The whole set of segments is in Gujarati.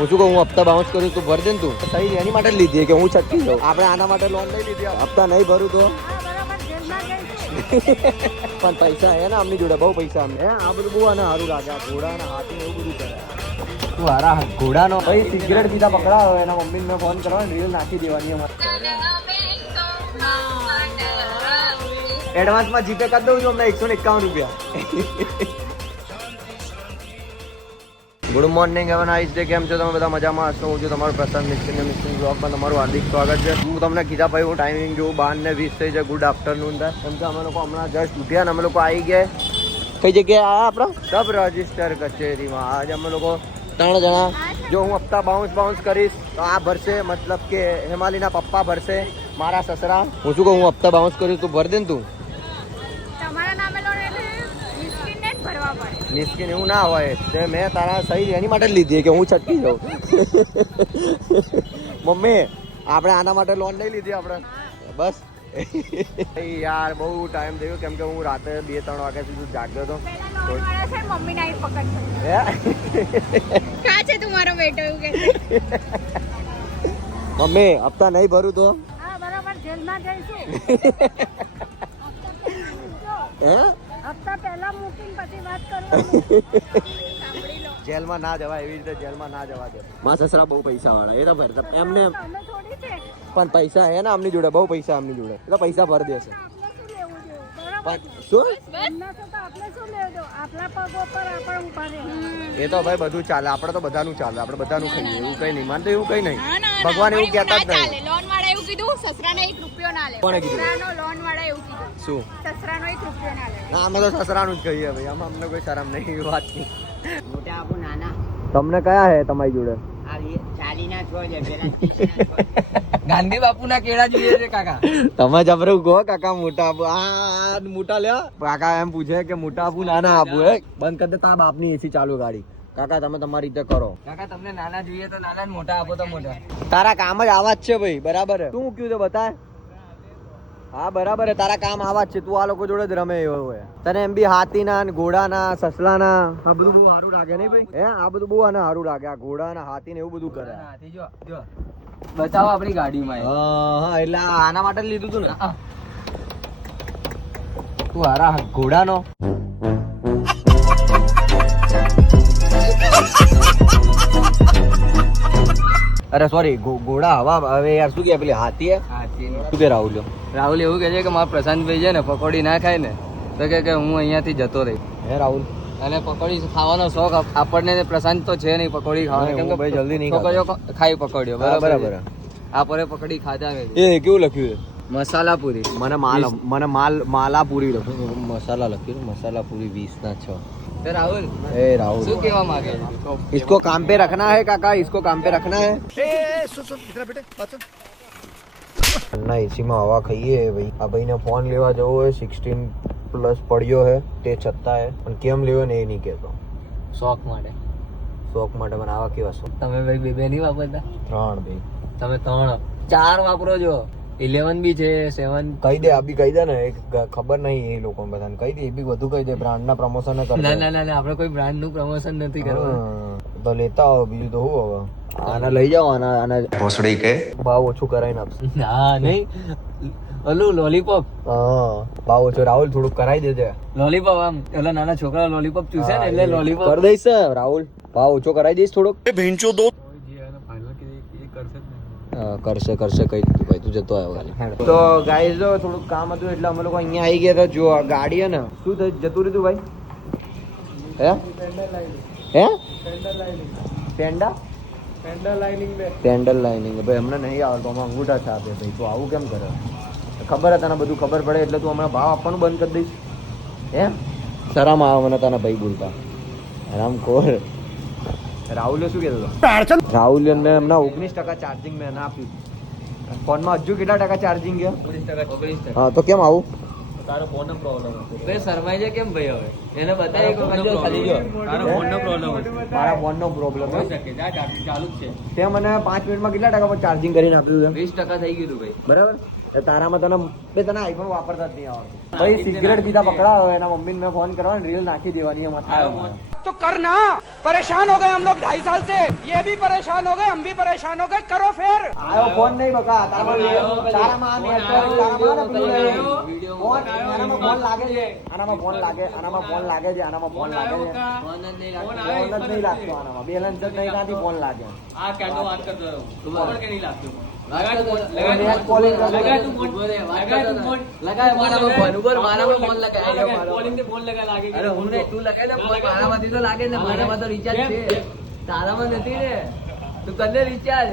હું શું કહું હું હપ્તા બાઉન્સ કરું તું ભર દે ને તું. સહી એની માટે જ લીધી કે હું છટકી જાઉં? આપણે આના માટે લોન લઈ લીધી હપ્તા નહીં ભરું તો? પણ પૈસા હે ને આમની જોડે બહુ પૈસા અમને હે આ બધું બહુ આને સારું લાગે આ ઘોડા ને હાથી એવું બધું કરે. તું હારા ઘોડાનો? ભાઈ સિગરેટ પીતા પકડાવો એના મમ્મીને ફોન કરવાનો રીલ નાખી દેવાની અમારે. એડવાન્સમાં જીપે કરી દઉં છું અમને એકસો ને એકાવન રૂપિયા. ગુડ મોર્નિંગ હવે નાઈસ ડે કેમ છો? તમે બધા મજામાં હશો? હું છું તમારો પ્રશાંત મિસ્ત્રી મિસ્ત્રી બ્લોગમાં તમારું હાર્દિક સ્વાગત છે. હું તમને કીધા ભાઈ હું ટાઈમિંગ જોઉં બાર ને વીસ થઈ છે ગુડ આફ્ટરનૂન થાય. કેમ કે અમે લોકો હમણાં જસ્ટ ઉઠ્યા ને અમે લોકો આવી ગયા. કઈ જગ્યાએ આવ્યા આપણા? સબ રજિસ્ટર કચેરીમાં. આજે અમે લોકો ત્રણ જણા જો હું હપ્તા બાઉન્સ બાઉન્સ કરીશ તો આ ભરશે મતલબ કે હેમાલીના પપ્પા ભરશે મારા સસરા. હું શું કહું હું હપ્તા બાઉન્સ કરીશ તું ભર દે ને તું તમારા નામે લોન એટલે મિસ્કીનને જ નિસ્કીન એવું ના હોય તે મેં તારા સહી એની માટે જ લીધી કે હું છટકી જાઉં. મમ્મી આપણે આના માટે લોન લઈ લીધી આપણે. બસ. યાર બહુ ટાઈમ થયો કેમ કે હું રાતે બે ત્રણ વાગ્યા સુધી જાગ્યો હતો. મમ્મી ના બેટો એવું કે હપ્તા નહીં ભરું તો? હા બરાબર જેલમાં જઈશું. હે? હપ્તા પહેલા મૂકીને પછી વાત કરું. જેલમાં ના જવાય એવી રીતે જેલમાં ના જવા દે. માં સસરા બહુ પૈસા વાળા એ તો ભરતા એમને પણ પૈસા હે ને આમની જોડે બહુ પૈસા આમની જોડે એ તો પૈસા ભર દેશે. એ તો ભાઈ બધું ચાલે આપણે તો બધાનું ચાલે આપણે બધાનું ખાઈએ એવું કઈ નહીં માનતો એવું કઈ નહીં. ભગવાન એવું કહેતા જ નહીં. લોન વાળા એવું કીધું સસરાને એક રૂપિયો ના લે. કોણે કીધું? લોન વાળા એવું કીધું. શું? સસરાનો એક રૂપિયો ના લે. ના અમે તો સસરાનું જ કહીએ ભાઈ. આમાં અમને કોઈ શરમ નહીં એવી વાત નહીં મોટા આપું નાના. તમને કયા હે તમારી જોડે. ગાંધી બાપુ ના કેળા જોઈએ છે કાકા. તમે જબરું કહો કાકા મોટા આપુ આ મોટા લ્યો. કાકા એમ પૂછે કે મોટા આપુ નાના આપુ હે? બંધ કરી દે બાપ બાપની એસી ચાલુ ગાડી. કાકા તમે તમારી રીતે કરો. કાકા તમને નાના જોઈએ તો નાના મોટા આપો તો મોટા. તારા કામ જ આવા જ છે ભાઈ. બરાબર શું મૂક્યું છે બતાય? હા બરાબર તારા કામ આવા છે. તું આ લોકો જોડે જ રમે એવો હોય. તને એમ બી હાથીના ને ઘોડાના સસલાના આ બધું બહુ સારું લાગે નહીં ભાઈ? હે આ બધું બહુ આને સારું લાગે. આ ઘોડાના હાથી ને એવું બધું કરે. હાથી જો જો. બતાવો આપણી ગાડીમાં. હા હા, એટલે આના માટે લીધું તું ને. તું હારા ઘોડાનો. અરે સોરી ઘોડા હવા હવે યાર શું કે પેલી હાથી હે. શું કે રાહુલ રાહુલ એવું કહે છે કે મારા પ્રશાંતભાઈ છે ને પકોડી ના ખાય ને તો કે કે હું અહીંયાથી જતો રહી હે રાહુલ અને પકોડી ખાવાનો શોખ આપ- આપણને ને પ્રશાંત તો છે નહીં પકોડી ખાવાનો કેમ હું ભાઈ જલ્દી નહીં પકોડીઓ ખાઈ પકોડીઓ હા, બરાબર બરાબર છે? આપણે પકોડી ખાધા છે એ કેવું લખ્યું મસાલા પૂરી છે મને માલ મને માલ માલા પૂરી લખ્યું મસાલા લખ્યું છે, મસાલા પૂરી વીસ ના છ તો રાહુલ એ રાહુલ શું કહેવા માંગે છે? इसको काम पे रखना है काका इसको काम पे रखना है ના એસીમાં હવા ખાઈએ ભાઈ. આ ભાઈને ફોન લેવા જવો હોય સિક્સટીન પ્લસ પડ્યો હે તે છતાં હે. પણ કેમ લેવો ને એ નહીં કહેતો. શોખ માટે. શોખ માટે મને આવા કેવા શોખ. તમે ભાઈ બે બે નહીં વાપરતા? ત્રણ ભાઈ. તમે ત્રણ. ચાર વાપરો છો. ઇલેવન બી છે સેવન કહી દે આ બી કહી દે ને એક ખબર નહીં એ લોકોને બધાને. કહી દે એ બી બધું કહી દે બ્રાન્ડના પ્રમોશન ના ના ના ના આપણે કોઈ બ્રાન્ડનું પ્રમોશન નથી કરવાનું. તો લેતા આવો બીજું તો હું હવે? આને લઈ જાઓ આના આના ભોસડી કે? ભાવ ઓછું કરાવી આપશે. ના નહીં. ઓલું લોલીપોપ હા ભાવ ઓછો. રાહુલ થોડુંક કરાવી દેજે. લોલીપોપ આમ ઓલા નાના છોકરા લોલીપોપ ચૂસે ને એટલે લોલીપોપ કરી દઈશ રાહુલ. ભાવ ઓછો કરાવી દઈશ થોડોક. હા, કરશે કરશે કઈ દીધું ભાઈ તું જતો આવ્યો ખાલી. તો ગાઈઝ જો થોડુંક કામ હતું એટલે અમે લોકો અહીંયા આવી ગયા તો જો આ ગાડી હે ને શું થઈ જતું રહ્યું ભાઈ? હે? હે? પેન્ડા પેન્ડલ લાઇનિંગ ભાઈ હમણાં નહીં આવતો અમે અંગૂઠા છાપે ભાઈ. તું આવું કેમ કરે? ખબર હતા તને બધું ખબર પડે એટલે તું હમણાં ભાવ આપવાનું બંધ કરી દઈશ. એમ? શરમ આવે મને તને ભાઈ બોલતા. આરામ કોર. રાહુલે શું કહેતો હતો રાહુલ ને હમણાં ઓગણીસ ટકા ચાર્જિંગ મેં આપ્યું. ફોનમાં હજુ કેટલા ટકા ચાર્જિંગ ગયા હા તો કેમ આવું? ભાઈ શરમાઈ જાય કેમ ભાઈ હવે? એને બતાવી એક વખત જો ખાલી જો. તારો ફોન નો પ્રોબ્લેમ મારા ફોનનો પ્રોબ્લેમ હોઈ શકે જા ચાલુ ચાલુ જ છે. તે મને પાંચ મિનિટમાં કેટલા ટકા પર ચાર્જિંગ કરીને આપ્યું છે? વીસ ટકા થઈ ગયું ભાઈ. બરાબર? તારામાં તને બે તને આઈફોન વાપરતા જ નહીં આવડતું. ભાઈ સિગરેટ પીતા પકડાયો એના મમ્મીને મેં ફોન કરવાનો રીલ નાખી દેવાની એમાં થાય. तो करना परेशान हो गए हम लोग ढाई साल से ये भी परेशान हो गए हम भी परेशान हो गए करो फिर આયો ફોન નહીં બકા તારામાં તારામાં આ network, તારામાં આ પેલું નહીં. વિડીયો ફોન આનામાં ફોન લાગે છે આનામાં ફોન લાગે આનામાં ફોન લાગે છે આનામાં ફોન લાગે છે ફોન જ નહીં લાગતો. ફોન જ નહીં લાગતો આનામાં બેલેન્સ જ નહીં ત્યાંથી ફોન લાગે આ ક્યાંનો વાત કરતો હતો ખબર કે નહીં લાગતું વાત કરતો હતો. લગાય તું net calling કરતો હતો. લગાય તું ફોન ઉભો રે, વાત લગાય કરતો તું હતો. તું લાગે ને મારામાં તો રિચાર્જ છે. તારામાં નથી ને તું કરને રિચાર્જ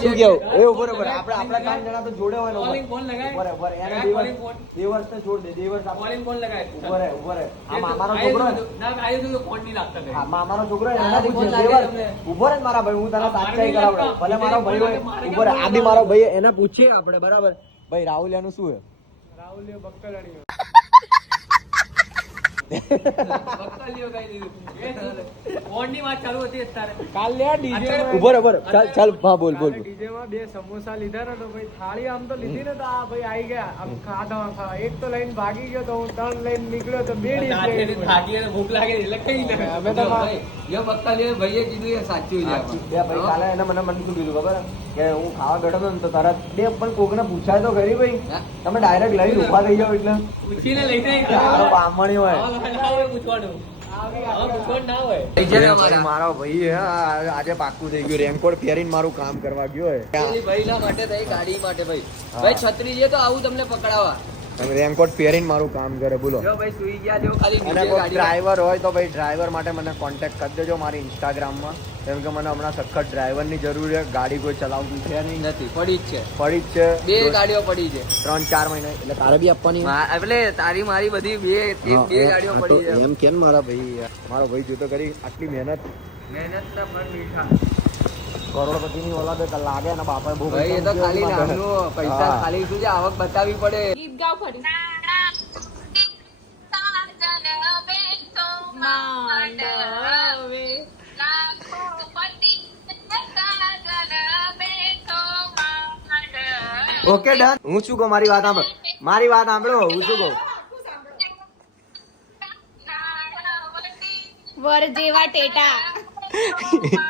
શું કેવું એ ઊભો રે, ઊભો આપણે આપણા ત્રણ જણા તો જોડે હોય ને ફોન લગાય. ઊભો રે, ઊભો રે. એને લગાય દેવર્ષ- calling છોડ દે દેવર્ષ આપણે- ફોન લગાય. ઊભો રે આ મામાનો છોકરો ના આયુ તો ફોન લાગતા હા, મામાનો છોકરો એને પૂછે, મારા ભાઈ હું તને સાચચાઈ કરાવડે ભલે મારો ભાઈ હોય મારે ઊભો રે કેમ આ બી મારો ભાઈ એને પૂછીએ આપણે બરાબર. ભાઈ રાહુલિયાનું શું છે? બક્કલીઓ કહી દીધું. એ તું ફોનની વાત ચાલુ હતી અત્યારે. કાલ લે ડીજે ઊભો ઊભો ચાલ ચાલ હા બોલ બોલ બોલ. ડીજે માં બે સમોસા લીધા ને તો ભાઈ થાળી આમ તો લીધી ને તો આ ભાઈ આવી ગયા. આમ ખાધા ખા એક તો લઈને ભાગી ગયો તો હું ત્રણ લઈને નીકળ્યો તો બે ડીશ થાકી અને ભૂખ લાગે એટલે ખાઈ લે. અમે તો ભાઈ, યો બક્કાલીએ ભાઈએ કીધું એ સાચું છે બે ભાઈ કાલે એને મને મને શું કીધું ખબર? કે હું ખાવા બેઠો હતો ને તો તરત બે પણ કોકને પૂછાય તો ખરી ભાઈ. તમે ડાયરેક્ટ લઈને ઊભા થઈ જાવ એટલે. પૂછીને લઈને તારો ના હોય. પૂછવાનું. ભાઈ, મારો ભાઈ હે આજે પાક્કું થઈ ગયું. રેનકોટ પહેરીને મારું કામ કરવા ગયો હે. ભાઈના માટે થઈ ગાડી માટે ભાઈ. ભાઈ છત્રી છે તો આવું તમને પકડાવા. તમે રેનકોટ પહેરીને મારું કામ કરે બોલો. જો ભાઈ સુઈ ગયા જો ખાલી અને કોઈ ડ્રાઈવર હોય તો ભાઈ ડ્રાઈવર માટે મને કોન્ટેક્ટ કરી દેજો મારી ઇન્સ્ટાગ્રામમાં કેમ કે મને હમણાં સખત ડ્રાઈવરની જરૂર છે ગાડી કોઈ ચલાવતી છે નહીં. નથી પડી જ છે. પડી જ છે. બે ગાડીઓ પડી છે. ત્રણ ચાર મહિના એટલે તારે બી આપવાની? એટલે તારી મારી બધી બે બે ગાડીઓ પડી છે. એમ કેમ મારા ભાઈ? મારો ભાઈ જોતો કરી આટલી મહેનત. મહેનત ના કરોડપતિની ઓલાદે તો લાગે ને બાપા બહુ ભાઈ એ તો ખાલી નામનું પૈસા ખાલી શું છે? આવક બતાવી પડે. ગીત ગાવ ફરી. Okay done. હું શું કહું? મારી વાત સાંભળ. મારી વાત સાંભળો. હું શું કહું? વર જેવા ટેટા.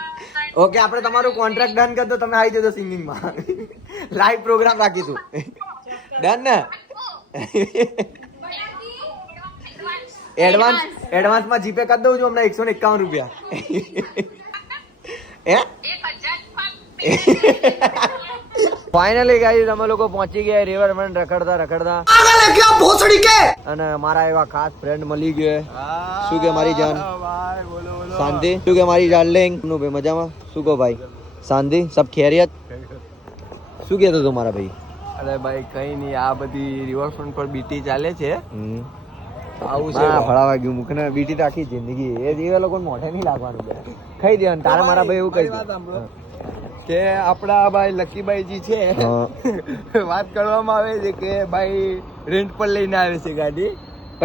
ઓકે આપણે તમારું કોન્ટ્રાક્ટ ડન કરી દો તમે આવી જજો સિંગિંગમાં લાઈવ પ્રોગ્રામ રાખીશું. ડન ને? એડવાન્સ એડવાન્સમાં જીપે કરી દઉં છું હમણાં એકસો ને એકાવન રૂપિયા. હે? ફાઇનલી ગાઈસ અમે લોકો પહોંચી ગયા રિવર ફ્રન્ટ રખડતા. રખડતા અને મારા એવા ખાસ ફ્રેન્ડ મળી ગયો શું કે મારી જાન? શાંતિ શું કે મારી ડાર્લિંગનું ભાઈ મજામાં? શું કહો ભાઈ? શાંતિ સબ ખેરિયત? શું કહેતો હતો મારા ભાઈ? અરે ભાઈ કઈ નહીં આ બધી રિવરફ્રન્ટ પર બીટી ચાલે છે. આવું છે. ફળાવા ગયું મુકને બીટી રાખી જિંદગી. એ એ લોકો મોઢે નહીં લાગવાનું ખાઈ દેવાનું તારા મારા ભાઈ એવું કહી કે આપણા ભાઈ લકીભાઈજી છે. વાત કરવામાં આવે છે કે ભાઈ રેન્ટ પર લઈને આવે છે ગાડી.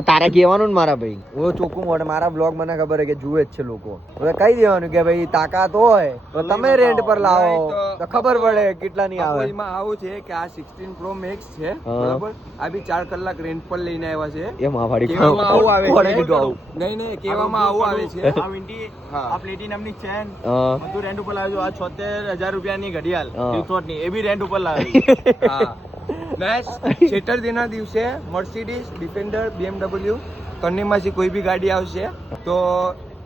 તારે કહેવાનું ને મારા ભાઈ. હું ચોખ્ખું મોઢે મારા બ્લોગ મને ખબર છે કે જુએ જ છે લોકો. હવે કહી દેવાનું કે ભાઈ તાકાત હોય તો તમે રેન્ટ પર લાવો. તો ખબર પડે કેટલા ની આવે. એમાં આવું છે કે આ સિક્સટીન પ્રો મેક્સ છે હા. બરાબર? આ બી ચાર કલાક રેન્ટ પર લઈને આવ્યા છે. એ માવાડી કહેવામાં આવું આવે છે? નહીં નહીં કેવામાં આવું આવે છે. આ વિન્ટી આ પ્લેટિનમની ચેન બધું રેન્ટ ઉપર લાવ્યો આ છોતેર હજાર રૂપિયાની ઘડિયાળ. ની એ બી રેન્ટ ઉપર લાવી. હા. નેક્સ્ટ સેટરડેના દિવસે મર્સિડીઝ ડિફેન્ડર બીએમડબલ્યુ કંપનીમાંથી કોઈ બી ગાડી આવશે તો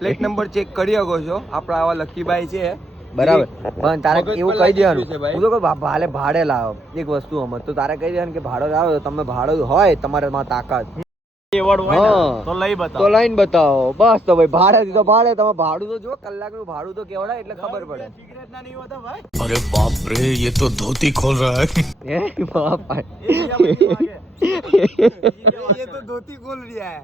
પ્લેટ નંબર ચેક કરી શકો છો. આપણા આવા લકીભાઈ છે. બરાબર. પણ તારે એવું કહી દેવાનું. હું તો ભાલે ભાડે લાવો. એક વસ્તુ અમે તો તારે કહી દેવાનું કે ભાડો લાવો તો તમે ભાડો હોય તમારે માં તાકાત. એવોર્ડ હોય હા. ને તો લઈ તો બતાવો લાઈન બતાવો બસ તો ભાઈ ભાડે તો ભાડે તમે ભાડું તો જો કલાકનું ભાડું તો કેવડાય એટલે ખબર પડે સિગરેટ ના નહીં હોતા ભાઈ अरे बाप रे ये तो धोती खोल रहा है હે બાપ એ બીજા પછી માગે. ये तो धोती खोल रिया है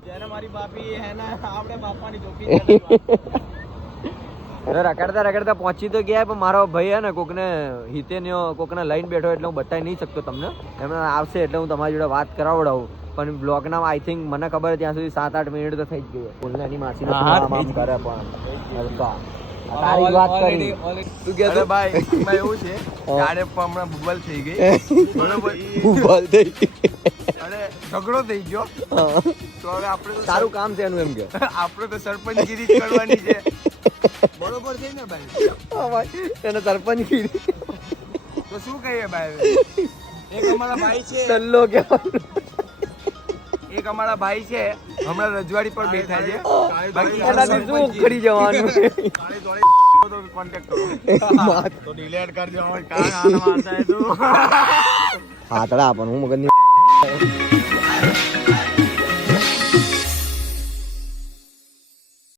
જ્યારે મારી બાપી હે ને આપણે બાપાની જોકી અરે રખડતા રખડતા પહોંચી તો ગયા પણ મારો ભાઈ હે ને કોકને હિતે ન્યો કોકને લઈને બેઠો એટલે હું બતાવી નહીં શકતો તમને. એમને આવશે એટલે હું તમારી જોડે વાત કરાવડાવું. પણ બ્લોગના આઈ થિંક મને ખબર છે ત્યાં સુધી સાત આઠ મિનિટ તો થઈ જ ગઈ બોલને એની જ કરે પણ. તારી વાત કરી. તું કે ભાઈ એવું છે ગાડે પણ હમણાં બુબલ થઈ ગઈ. બરોબર? ઉભલ થઈ અને ઝઘડો થઈ ગયો. તો હવે આપણે તો સારું કામ છે એનું એમ કે. આપણે તો સરપંચગીરી જ કરવાની છે. બરોબર છે ને ભાઈ? હા ભાઈ એને સરપંચ કીધી. તો શું કહીએ ભાઈ? એક અમારા ભાઈ છે. સલ્લો કહેવાનું. એક અમારા ભાઈ છે. હમણાં રજવાડી પર બેઠા છે. બાકી એનાથી શું કરી જવાનું કોન્ટેક્ટ કરો. હાથડા પણ હું મગજની